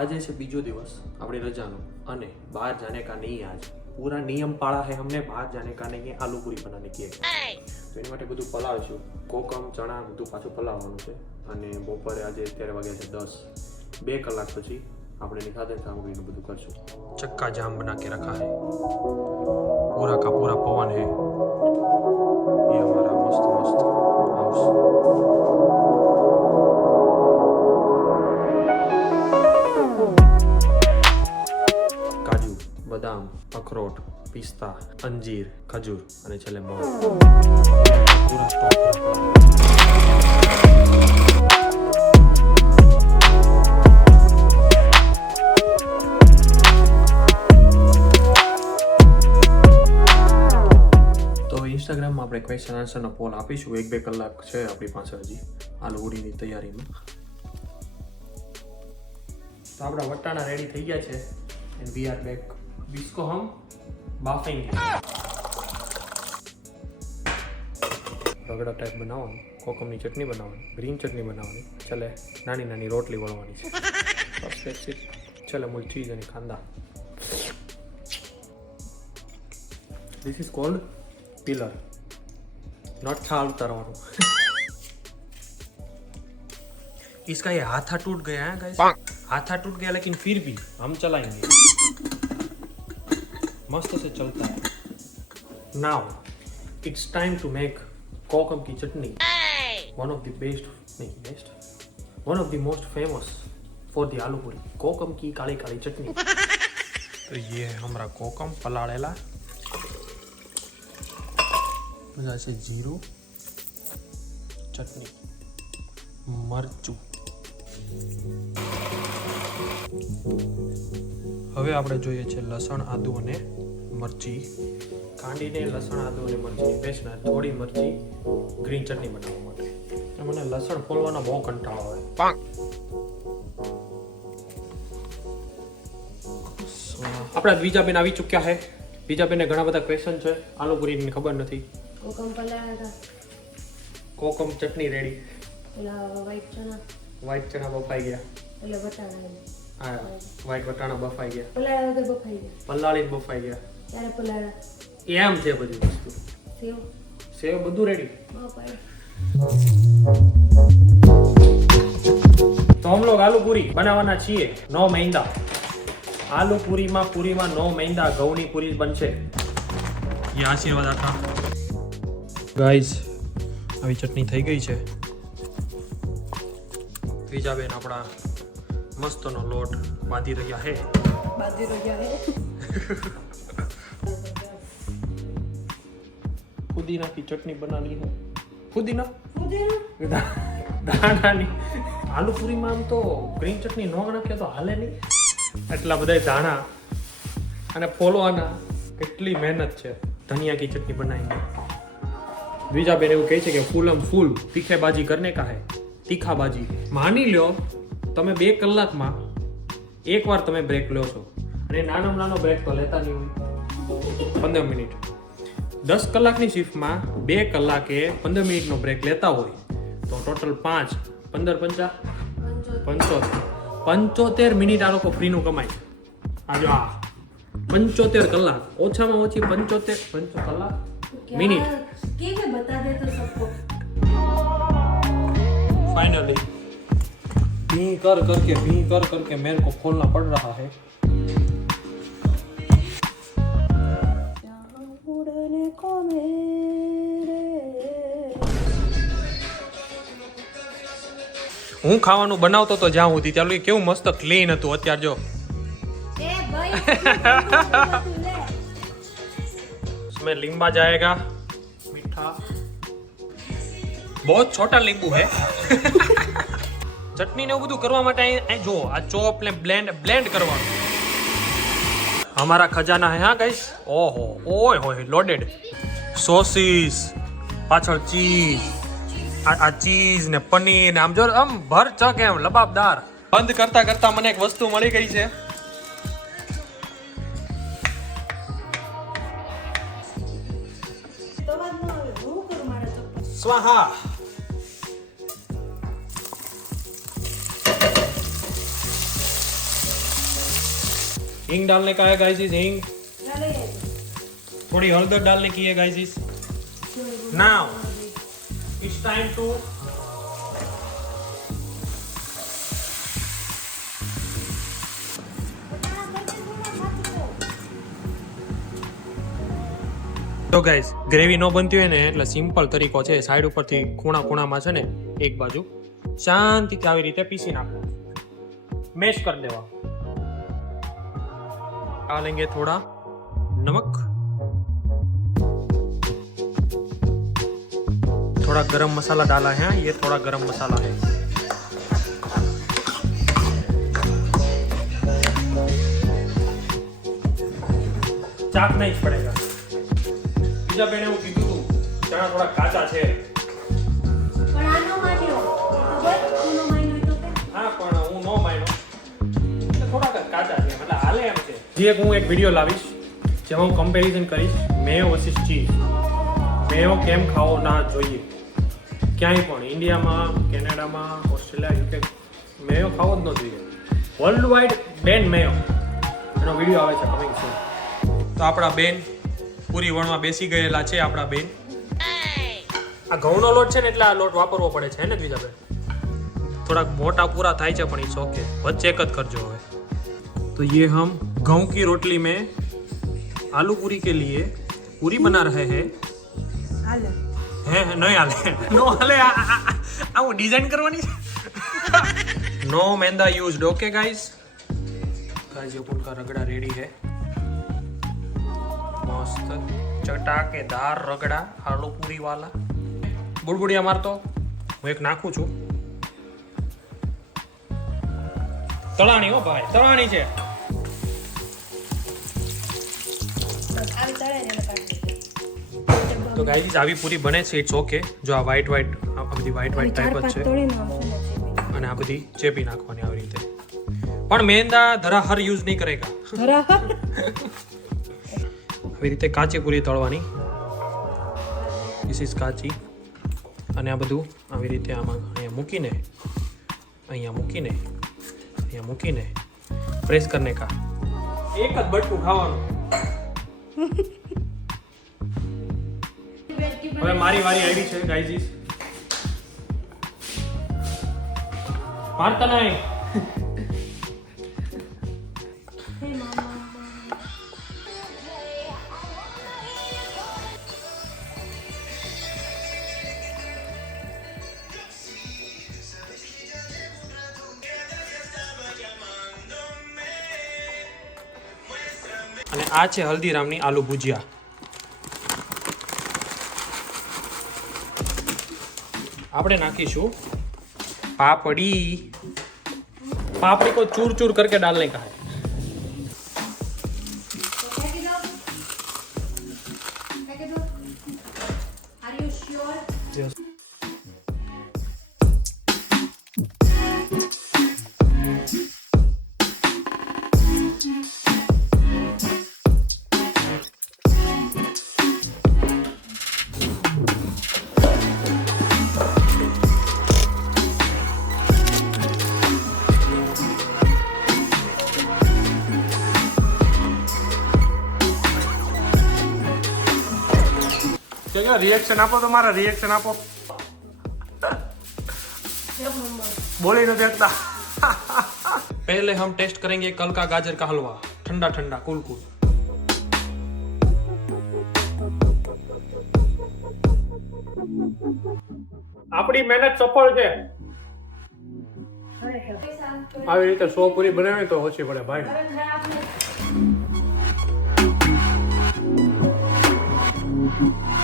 આજે છે બીજો દિવસ આપણી રજાનો અને बाहर जाने का नहीं आज पूरा नियम पाड़ा है हमने बाहर जाने का नहीं है आलू पूरी बनाने की है તો એની માટે બધું પલાવશું કોકમ ચણા બધું પાછું પલાવવાનું છે અને બપોરે આજે અત્યારે વાગ્યા છે 10 2 કલાક પછી આપણે એની ખાતર સામગ્રીનું બધું કરશું चक्का जाम बना के रखा है पूरा का पूरा पवन है ये हमारा मस्त मस्त हाउस काजू बदाम अखरोट पिस्ता अंजीर खजूर અને છેલ્લે મગ પૂરા સ્ટોક ઇન્સ્ટાગ્રામમાં આપણે ક્વેશ્ચન આન્સરનો પોલ આપીશું 1-2 કલાક છે આપણી પાસે હજી આલુ પૂરીની તૈયારીમાં तो આપણા વટાણા રેડી થઈ ગયા છે એન્ડ વી આર બેક इसको हम बाफेंगे રગડા ટાઈપ બનાવવાનું કોકમની ચટણી બનાવવાની ગ્રીન ચટણી બનાવવાની ચલે નાની નાની રોટલી વળવાની છે બસ ધેટ્સ ઇટ ચલે મૂળ ચીઝ અને કાંદા this is called pillar not छाल उतारવાનું इसका ये हाथा टूट गया है गाइस हाथा टूट गया लेकिन फिर भी हम चलाएंगे मस्त से चलता है now it's time to make kokum की chutney one of the best नहीं best one of the most famous for the aloo puri कोकम की काली काली चटनी तो ये है हमारा कोकम पलाड़ेला मजा से जीरू चटनी मरचू હવે આપણે જોઈએ છે લસણ આદુ અને મરચી કાંડીને લસણ આદુ અને મરચીની પેસ્ટ ને થોડી મરચી ગ્રીન ચટણી બનાવવા માટે મને લસણ ફોલવાનો બહુ કંટાળો આવે આપણા બીજાબેન આવી ચૂક્યા છે બીજાબેનને ઘણા બધા ક્વેશ્ચન છે આલુ પૂરીની ખબર નથી કોકમ પલાળ્યા કોકમ ચટણી રેડી હતા વ્હાઈટ ચણા બફાઈ ગયા એટલે વટાણા હા વ્હાઈટ વટાણા બફાઈ ગયા પલાળ્યા વગર બફાઈ ગયા પલાળી બફાઈ ગયા ત્યારે પલાળ્યા એમ છે બધી વસ્તુ સેવ સેવ બધું રેડી બફાઈ तो हम लोग आलू पूरी बनावाना છીએ 9 મહિના આલુ પૂરીમાં 9 મહિના ઘઉંની પૂરી બનશે ये आशीर्वाद आखा गाइस આવી ચટણી થઈ ગઈ છે ત્રીજા બેન આપણા મસ્તનો લોટ બાંધી રહ્યા હે पुदीना की चटनी बनानी है पुदीना દાણાની આલુ પૂરીમાં આમ તો ગ્રીન ચટણી નો નાખે તો હાલે નહીં એટલા બધા દાણા અને ફોલવાના કેટલી મહેનત છે ધનિયા की चटनी बनाएंगे बीजा बेन એવું કહે છે કે ફૂલમ ફૂલ તીખે બાજી કરને કા હે તીખા બાજી માની લ્યો તમે 2 કલાકમાં એકવાર તમે બ્રેક લો છો અને નાનો બ્રેક તો લેતા નહીં હોય 15 મિનિટ 10 કલાકની શિફ્ટમાં 2 કલાકે 15 મિનિટનો બ્રેક લેતા હોય તો ટોટલ 5 15 75 મિનિટ આ લોકો ફ્રીનું કમાય આ જો આ 75 કલાક ઓછામાં ઓછી 75 કલાક मिनट कैसे बता दे तो सबको फाइनली भी कर करके मेरे को खोलना पड़ रहा है હું ખાવાનું બનાવતો તો જ્યાં સુધી ચાલુ કેવું મસ્ત ક્લીન હતું અત્યારે જો ए भाई इसमें लींबा जाएगा मीठा बहुत छोटा नींबू है चटनी ने બધું કરવા માટે અહીં જો આ ચોપ ને બ્લેન્ડ કરવાનું हमारा खजाना है हाँ गाइस ओहो ओए होए लोडेड સોસીસ પાછળ ચીઝ આ ચીઝ ને પનીર ને આમ જો આમ ભર ચક એમ લબાબદાર બંધ કરતા મને એક વસ્તુ મળી ગઈ છે સ્વાહા हींग डालने का है गाइस, हींग। डाले ये। थोड़ी हल्दर डालने की है guys. Now it's time to તો ગાઈસ ગ્રેવી નો બનતી હોય ને એટલે સિમ્પલ તરીકો છે, સાઈડ ઉપરથી ખૂણામાં છે ને એક બાજુ શાંતિથી આવી રીતે પીસી નાખો, મેશ કરી દેવા। डालेंगे थोड़ा नमक, थोड़ा गरम मसाला डाला है, ये थोड़ा गरम मसाला है। चाक नहीं पड़ेगा। બીજા બેને હું કીધું તું ચણા થોડા કાચા છે, પણ આનો માન્યો તો બોલ તું નો માન્યો તો કે હા પણ હું નો માન્યો, થોડાક જ કાચા છે એટલે હાલે એમ છે। જે હું એક વિડીયો લાવીશ જેમાં હું કમ્પેરિઝન કરીશ મેયો વર્સિસ ચીઝ। મેયો કેમ ખાવો ના જોઈએ ક્યાંય પણ, ઇન્ડિયામાં, કેનેડામાં, ઓસ્ટ્રેલિયા, યુકે મેયો ખાવો જ ન જોઈએ। વર્લ્ડ વાઇડ બેન મેયો, એનો વિડીયો આવે છે કમિંગ સૂન। તો આપણા બેન પૂરી વણમાં બેસી ગયેલા છે। આપણા બેન આ ઘઉંનો લોટ છે ને એટલે આ લોટ વાપરવો પડે છે ને બીજા બેન, થોડાક મોટા પૂરા થાય છે પણ ઇટ્સ ઓકે, વચ્ચે એક જ કરજો હવે। तो ये हम गेहूं की रोटली में आलू पूरी के लिए पूरी बना रहे हैं। હાલે हैं नहीं हाले नो हाले आ वो डिजाइन करवानी नो मैदा यूज्ड। ओके गाइस, गाइस ये अपन का रगड़ा रेडी है, मस्त चटाकेदार रगड़ा आलू पूरी वाला। बुड़बुड़िया मारतो હું એક નાખું છું, તળાણી હો ભાઈ, તળાણી છે। આવી તળે ને કાઢી તો ગાઈસ આવી પૂરી બને છે, ઇટ્સ ઓકે। જો આ વ્હાઈટ આ બધી વ્હાઈટ ટાઈપ જ છે અને આ બધી ચેપી નાખવાની આવી રીતે, પણ મેંદા ધરાહર યુઝ નહીં કરેગા। આવી રીતે કાચી પૂરી તળવાની, ધીસ ઇઝ કાચી। અને આ બધું આવી રીતે આમાં અહીંયા મૂકીને અહીંયા મૂકીને પ્રેસ કરને કા, એક જ બટકું ખાવાનું। હવે મારી વારી આવી છે ગાઈઝ, મારતા નહીં। હે મામા અને આ છે હલ્દીરામની આલુ ભુજિયા। આપણે નાખીશું પાપડી, पापड़ी को चूर चूर करके डालने का है। Are you sure? Yes. क्या रिएक्शन आपो, तुम्हारा रिएक्शन आपो, बोले नहीं देखता। पहले हम टेस्ट करेंगे कल का गाजर का हलवा, ठंडा ठंडा कूल कूल। આપણી મહેનત સફળ છે। આવી રીતે 100 પૂરી બનાવી તો ઓછી પડે ભાઈ। હવે